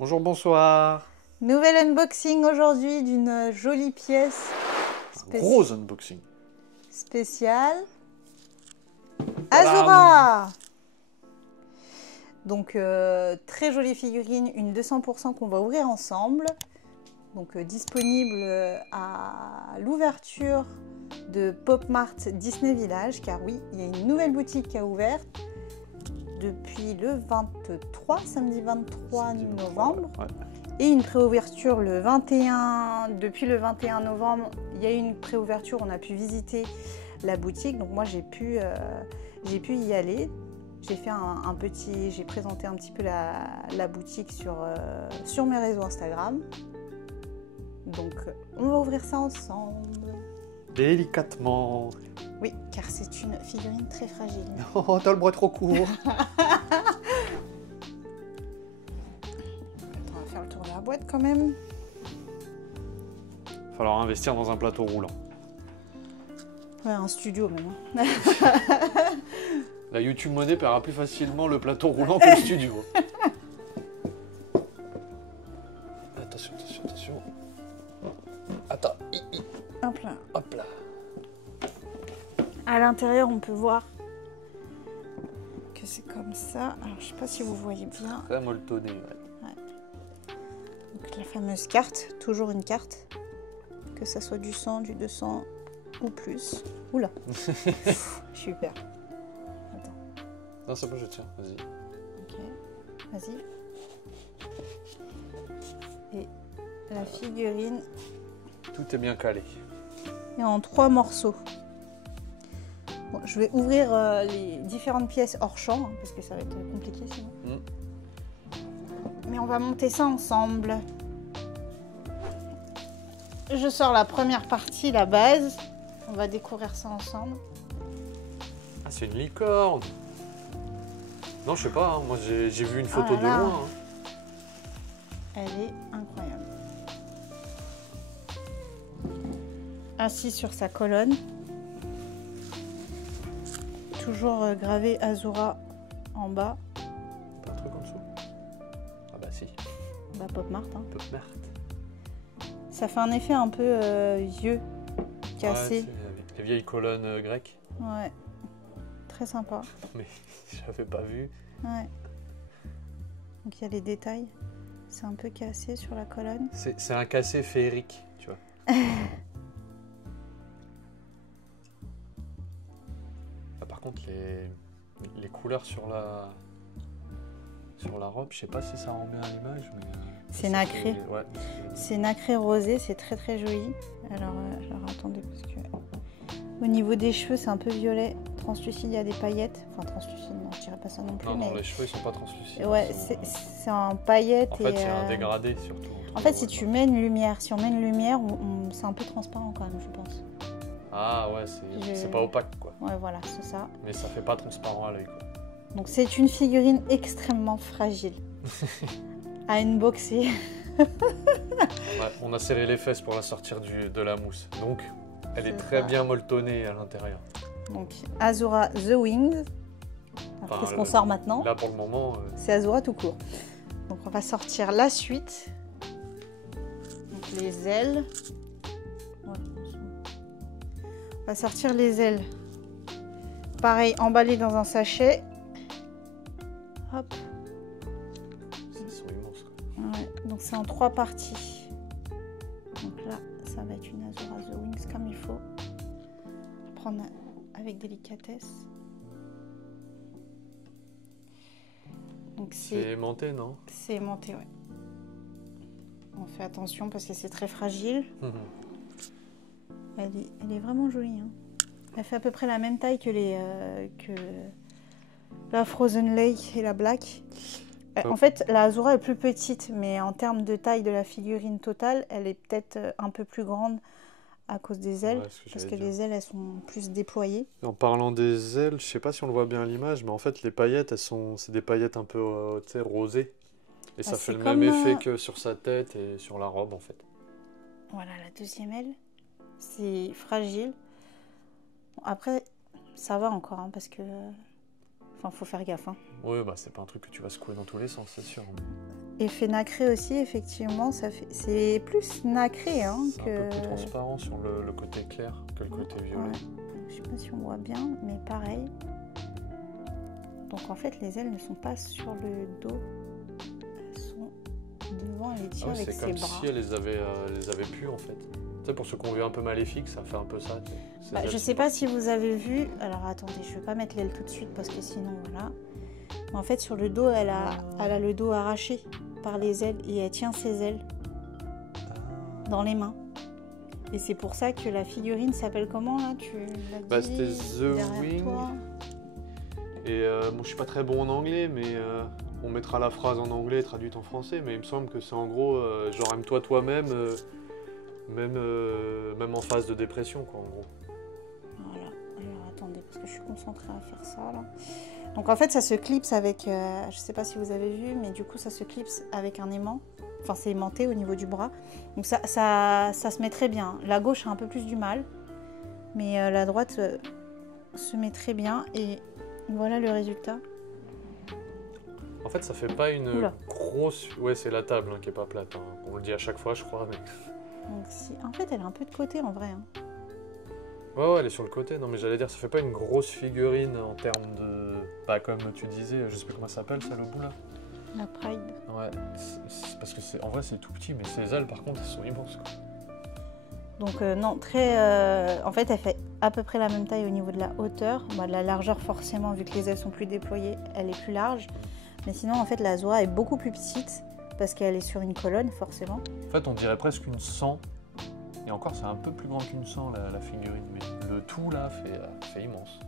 Bonjour, bonsoir. Nouvel unboxing aujourd'hui d'une jolie pièce Gros unboxing. spéciale. Voilà. Azura. Donc très jolie figurine, une 200% qu'on va ouvrir ensemble. Donc disponible à l'ouverture de Pop Mart Disney Village, car oui, il y a une nouvelle boutique qui a ouvert depuis le 23, samedi 23 novembre. Ouais. Et une préouverture le 21, depuis le 21 novembre, il y a eu une préouverture, on a pu visiter la boutique. Donc moi j'ai pu y aller. J'ai fait j'ai présenté un petit peu la boutique sur mes réseaux Instagram. Donc on va ouvrir ça ensemble. Délicatement. Oui, car c'est une figurine très fragile. Oh, t'as le bras trop court. On va faire le tour de la boîte quand même. Il va falloir investir dans un plateau roulant. Ouais, un studio même. Hein. La YouTube Money paiera plus facilement le plateau roulant que le studio. Attention, attention, attention. Attends. Hop là. Hop là. À l'intérieur, on peut voir que c'est comme ça. Alors, je sais pas si vous voyez bien. Très molletonné, ouais. Donc, la fameuse carte, toujours une carte, que ça soit du 100, du 200 ou plus. Oula. Super. Attends. Non, c'est bon, je tiens, vas-y. Ok. Vas-y. Et la figurine Tout est bien calé. est en 3 morceaux. Bon, je vais ouvrir les différentes pièces hors champ, hein, parce que ça va être compliqué sinon. Mais on va monter ça ensemble. Je sors la première partie, la base. On va découvrir ça ensemble. Ah, c'est une licorne. Non, je sais pas, hein. Moi j'ai vu une photo de là. loin. Hein. Elle est incroyable. Assis sur sa colonne. Toujours gravé Azura en bas. Pas un truc en dessous. Ah bah si. Bah, Pop Mart. Hein. Pop Mart. Ça fait un effet un peu vieux, cassé. Ouais, avec les vieilles colonnes grecques. Ouais. Très sympa. Mais j'avais pas vu. Ouais. Donc il y a les détails. C'est un peu cassé sur la colonne. C'est un cassé féerique, tu vois. Ah, par contre, les couleurs sur la robe, je sais pas si ça rend bien à l'image, mais... C'est nacré. Ouais. C'est nacré rosé, c'est très très joli. Alors attendez, parce que au niveau des cheveux, c'est un peu violet, translucide, il y a des paillettes. Enfin translucide, non, je dirais pas ça non plus. Non, mais... non, les cheveux ils sont pas translucides. Ouais, c'est en paillettes. En fait, c'est un dégradé surtout. En fait, si tu mets une lumière, si on met une lumière, c'est un peu transparent quand même, je pense. Ah ouais, c'est pas opaque quoi. Ouais, voilà, c'est ça. Mais ça fait pas transparent à l'œil quoi. Donc c'est une figurine extrêmement fragile. À unboxer. Ouais, on a serré les fesses pour la sortir de la mousse. Donc, elle est très bien molletonnée à l'intérieur. Donc, Azura The Wings. Enfin, Qu'est-ce qu'on sort maintenant? Là, pour le moment... C'est Azura tout court. Donc, on va sortir la suite. Donc, les ailes. Ouais, on va sortir les ailes. Pareil, emballées dans un sachet. Hop. Ils sont immenses quoi. Ouais, donc c'est en 3 parties. Donc là, ça va être une Azura The Wings comme il faut. Prendre avec délicatesse. Donc c'est aimanté, non? C'est aimanté, ouais. On fait attention parce que c'est très fragile. Elle est vraiment jolie. Hein. Elle fait à peu près la même taille que la Frozen Lake et la Black. En fait, la Azura est plus petite, mais en termes de taille de la figurine totale, elle est peut-être un peu plus grande à cause des ailes, parce que les ailes, elles sont plus déployées. En parlant des ailes, je sais pas si on le voit bien à l'image, mais en fait, les paillettes, c'est des paillettes un peu rosées. Et ça fait le même effet que sur sa tête et sur la robe, en fait. Voilà, la deuxième aile. C'est fragile. Après, ça va encore, hein, parce que... Enfin, faut faire gaffe. Hein. Oui, bah c'est pas un truc que tu vas secouer dans tous les sens, c'est sûr. Effet nacré aussi, effectivement, c'est plus nacré hein, c'est que... un peu plus transparent sur le côté clair que le côté violet. Ouais. Je sais pas si on voit bien, mais pareil. Donc en fait, les ailes ne sont pas sur le dos, elles sont devant, elle les tire avec ses bras. C'est comme si elle les avait pu en fait. Tu sais, pour ceux qui ont vu un peu Maléfique, ça fait un peu ça. Bah, je sais pas si vous avez vu, alors attendez, je vais pas mettre l'aile tout de suite parce que sinon voilà. Mais en fait sur le dos, elle a le dos arraché par les ailes et elle tient ses ailes dans les mains. Et c'est pour ça que la figurine s'appelle comment là? Tu l'as dit c'était The Wing. Toi. Et bon, je suis pas très bon en anglais, mais on mettra la phrase en anglais traduite en français. Mais il me semble que c'est en gros genre aime-toi toi-même, même en phase de dépression quoi en gros. Voilà. Alors attendez parce que je suis concentrée à faire ça là. Donc en fait ça se clipse avec, je sais pas si vous avez vu, mais du coup ça se clipse avec un aimant. Enfin c'est aimanté au niveau du bras. Donc ça se met très bien. La gauche a un peu plus du mal, mais la droite se met très bien et voilà le résultat. En fait ça fait pas une grosse... Ouais c'est la table hein, qui est pas plate. Hein. On le dit à chaque fois je crois. Mais... Donc si... En fait elle est un peu de côté en vrai. Hein. Ouais, elle est sur le côté. Non, mais j'allais dire, ça fait pas une grosse figurine en termes de... Bah, comme tu disais, je sais plus comment ça s'appelle, celle au bout, là. La Pride. Ouais, parce que en vrai, c'est tout petit, mais ses ailes, par contre, elles sont immenses, quoi. Donc, non, très... En fait, elle fait à peu près la même taille au niveau de la hauteur. Bah, de la largeur, forcément, vu que les ailes sont plus déployées, elle est plus large. Mais sinon, en fait, la Zora est beaucoup plus petite, parce qu'elle est sur une colonne, forcément. En fait, on dirait presque une 100. Et encore, c'est un peu plus grand qu'une 100 la figurine, mais le tout là fait immense.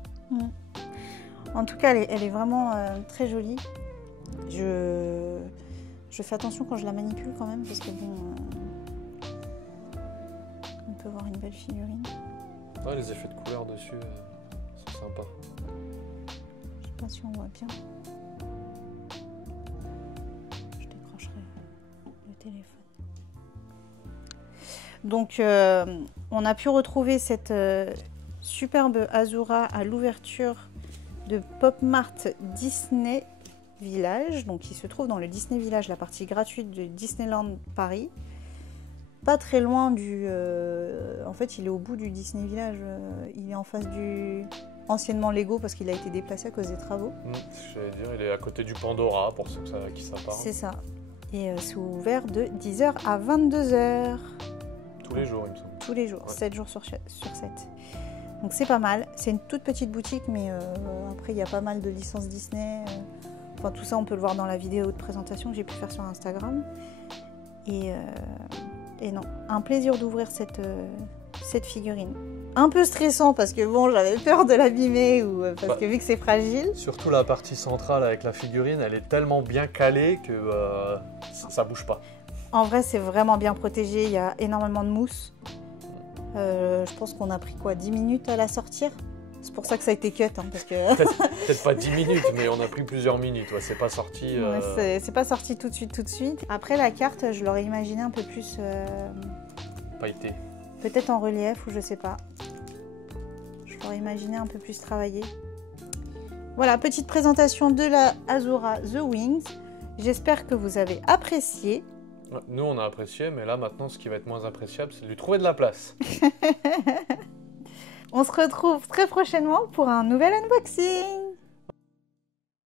En tout cas, elle est vraiment très jolie. Je fais attention quand je la manipule quand même, parce que bon, on peut voir une belle figurine. Ouais, les effets de couleur dessus sont sympas. Je sais pas si on voit bien. Je décrocherai le téléphone. Donc, on a pu retrouver cette superbe Azura à l'ouverture de Pop Mart Disney Village, donc qui se trouve dans le Disney Village, la partie gratuite de Disneyland Paris. Pas très loin du... en fait, il est au bout du Disney Village. Il est en face du... anciennement Lego parce qu'il a été déplacé à cause des travaux. J'allais dire, il est à côté du Pandora pour ceux qui ça parle. C'est ça. Et c'est ouvert de 10h à 22h. Tous les jours, il me semble. Tous les jours, ouais. 7 jours sur 7. Donc c'est pas mal. C'est une toute petite boutique, mais après il y a pas mal de licences Disney. Enfin tout ça, on peut le voir dans la vidéo de présentation que j'ai pu faire sur Instagram. Et non, un plaisir d'ouvrir cette figurine. Un peu stressant parce que bon, j'avais peur de l'abîmer ou parce que vu que c'est fragile. Surtout la partie centrale avec la figurine, elle est tellement bien calée que ça bouge pas. En vrai, c'est vraiment bien protégé. Il y a énormément de mousse. Je pense qu'on a pris 10 minutes à la sortir. C'est pour ça que ça a été cut. Hein, parce que... peut-être pas 10 minutes, mais on a pris plusieurs minutes. Ouais, c'est pas sorti... Ouais, c'est pas sorti tout de suite. Après, la carte, je l'aurais imaginé un peu plus... pailletée. Peut-être en relief ou je sais pas. Je l'aurais imaginé un peu plus travaillé. Voilà, petite présentation de la Azura The Wings. J'espère que vous avez apprécié. Nous, on a apprécié, mais là, maintenant, ce qui va être moins appréciable, c'est de lui trouver de la place. On se retrouve très prochainement pour un nouvel unboxing.